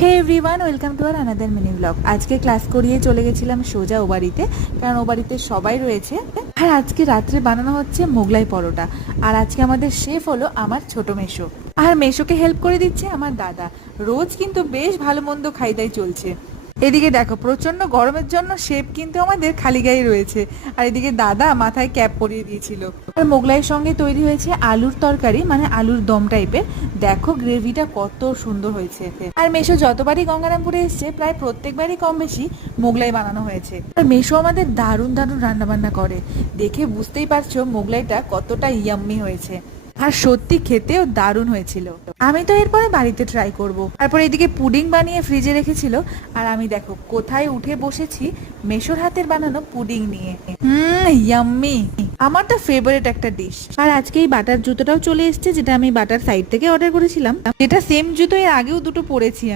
Hey everyone, welcome to our another mini blog. আজকে class করিয়ে চলে গেছিলাম সোজা ও বাড়িতে, কারণ ও বাড়িতে সবাই রয়েছে। আর আজকে রাত্রে বানানো হচ্ছে মোগলাই পরোটা। আর আজকে আমাদের শেফ হলো আমার ছোট মেশো। আর মেশোকে হেল্প করে দিচ্ছে আমার দাদা। রোজ কিন্তু বেশ ভালো মন্দ খাই দাই চলছে। এদিকে দেখো, প্রচন্ড গরমের জন্য শেফ কিন্তু আমাদের খালি গায়ে রয়েছে। আর এদিকে দাদা মাথায় ক্যাপ পরিয়ে দিয়েছিল। আর মোগলাইয়ের সঙ্গে তৈরি হয়েছে আলুর তরকারি, মানে আলুর দম টাইপের। দেখো গ্রেভিটা কত সুন্দর হয়েছে। আর মেশো যতবারই গঙ্গারামপুরে এসছে, প্রায় প্রত্যেকবারই কম বেশি মোগলাই বানানো হয়েছে। আর মেশো আমাদের দারুণ দারুণ রান্না বান্না করে। দেখে বুঝতেই পারছো মোগলাইটা কতটা ইয়াম্মি হয়েছে। আর সত্যি খেতেও দারুণ হয়েছিল। আমি তো এরপরে বাড়িতে ট্রাই করব। তারপর এদিকে পুডিং বানিয়ে ফ্রিজে রেখেছিল। আর আমি দেখো কোথায় উঠে বসেছি মেশোর হাতের বানানো পুডিং নিয়ে। ইয়াম্মি, আমার তো ফেভারিট একটা ডিশ। আর আজকে এই বাটার জুতোটাও চলে এসেছে, যেটা আমি বাটার সাইড থেকে অর্ডার করেছিলাম। যেটা সেম জুতো এর আগেও দুটো পরেছি আমি।